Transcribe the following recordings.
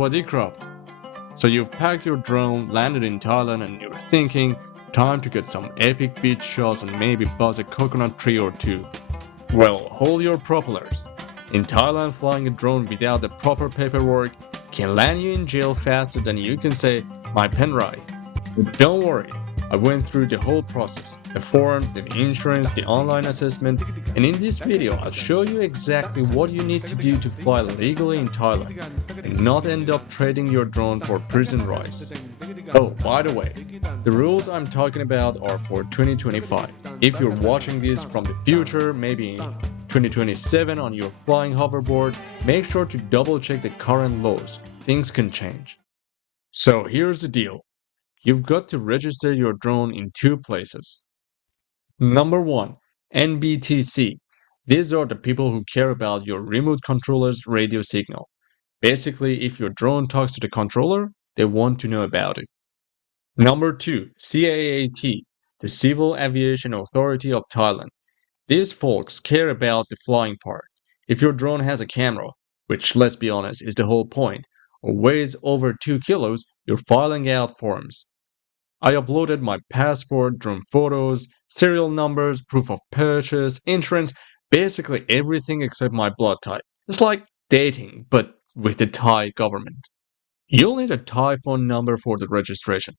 Sawadee krap. So you've packed your drone, landed in Thailand, and you're thinking, time to get some epic beach shots and maybe buzz a coconut tree or two. Well, hold your propellers. In Thailand, flying a drone without the proper paperwork can land you in jail faster than you can say, my pen ride. But don't worry, I went through the whole process, the forms, the insurance, the online assessment, and in this video I'll show you exactly what you need to do to fly legally in Thailand and not end up trading your drone for prison rice. Oh, by the way, the rules I'm talking about are for 2025. If you're watching this from the future, maybe in 2027 on your flying hoverboard, make sure to double check the current laws. Things can change. So here's the deal. You've got to register your drone in two places. Number 1, NBTC. These are the people who care about your remote controller's radio signal. Basically, if your drone talks to the controller, they want to know about it. Number 2, CAAT, the Civil Aviation Authority of Thailand. These folks care about the flying part. If your drone has a camera, which let's be honest is the whole point, or weighs over 2 kilos, you're filing out forms. I uploaded my passport, drone photos, serial numbers, proof of purchase, insurance, basically everything except my blood type. It's like dating, but with the Thai government. You'll need a Thai phone number for the registration.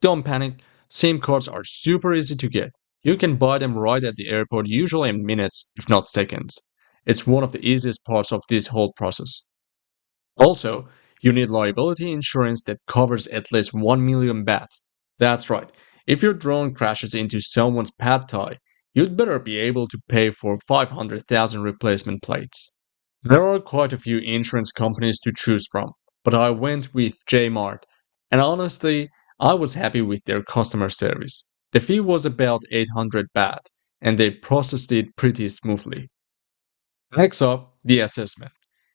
Don't panic, SIM cards are super easy to get. You can buy them right at the airport, usually in minutes, if not seconds. It's one of the easiest parts of this whole process. Also, you need liability insurance that covers at least 1 million baht. That's right, if your drone crashes into someone's pad thai, you'd better be able to pay for 500,000 replacement plates. There are quite a few insurance companies to choose from, but I went with Jaymart, and honestly, I was happy with their customer service. The fee was about 800 baht, and they processed it pretty smoothly. Next up, the assessment.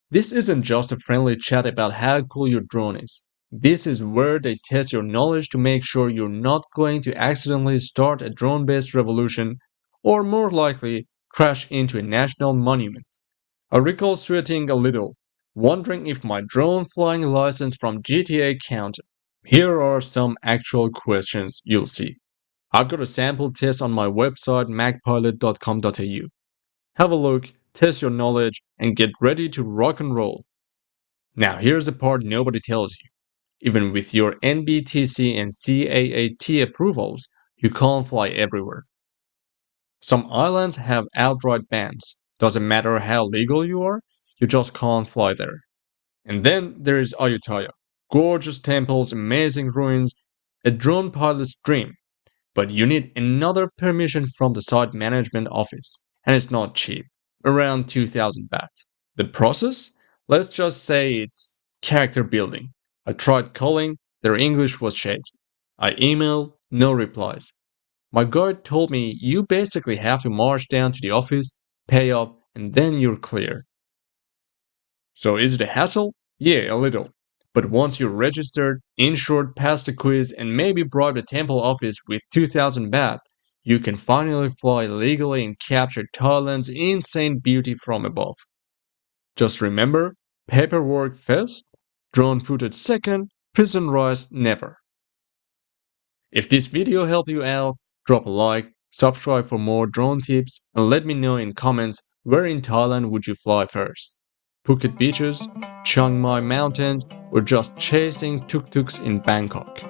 This isn't just a friendly chat about how cool your drone is. This is where they test your knowledge to make sure you're not going to accidentally start a drone based revolution or, more likely, crash into a national monument. I recall sweating a little, wondering if my drone flying license from GTA counted. Here are some actual questions you'll see. I've got a sample test on my website macpilot.com.au. Have a look, test your knowledge, and get ready to rock and roll. Now, here's the part nobody tells you. Even with your NBTC and CAAT approvals, you can't fly everywhere. Some islands have outright bans. Doesn't matter how legal you are, you just can't fly there. And then there is Ayutthaya. Gorgeous temples, amazing ruins, a drone pilot's dream. But you need another permission from the site management office. And it's not cheap. Around 2000 baht. The process? Let's just say it's character building. I tried calling, their English was shaky. I emailed, no replies. My guide told me you basically have to march down to the office, pay up, and then you're clear. So is it a hassle? Yeah, a little. But once you're registered, insured, passed the quiz, and maybe bribe the temple office with 2000 baht, you can finally fly legally and capture Thailand's insane beauty from above. Just remember, paperwork first, drone footage second, prison rice never. If this video helped you out, drop a like, subscribe for more drone tips, and let me know in comments where in Thailand would you fly first. Phuket beaches, Chiang Mai mountains, or just chasing tuk-tuks in Bangkok.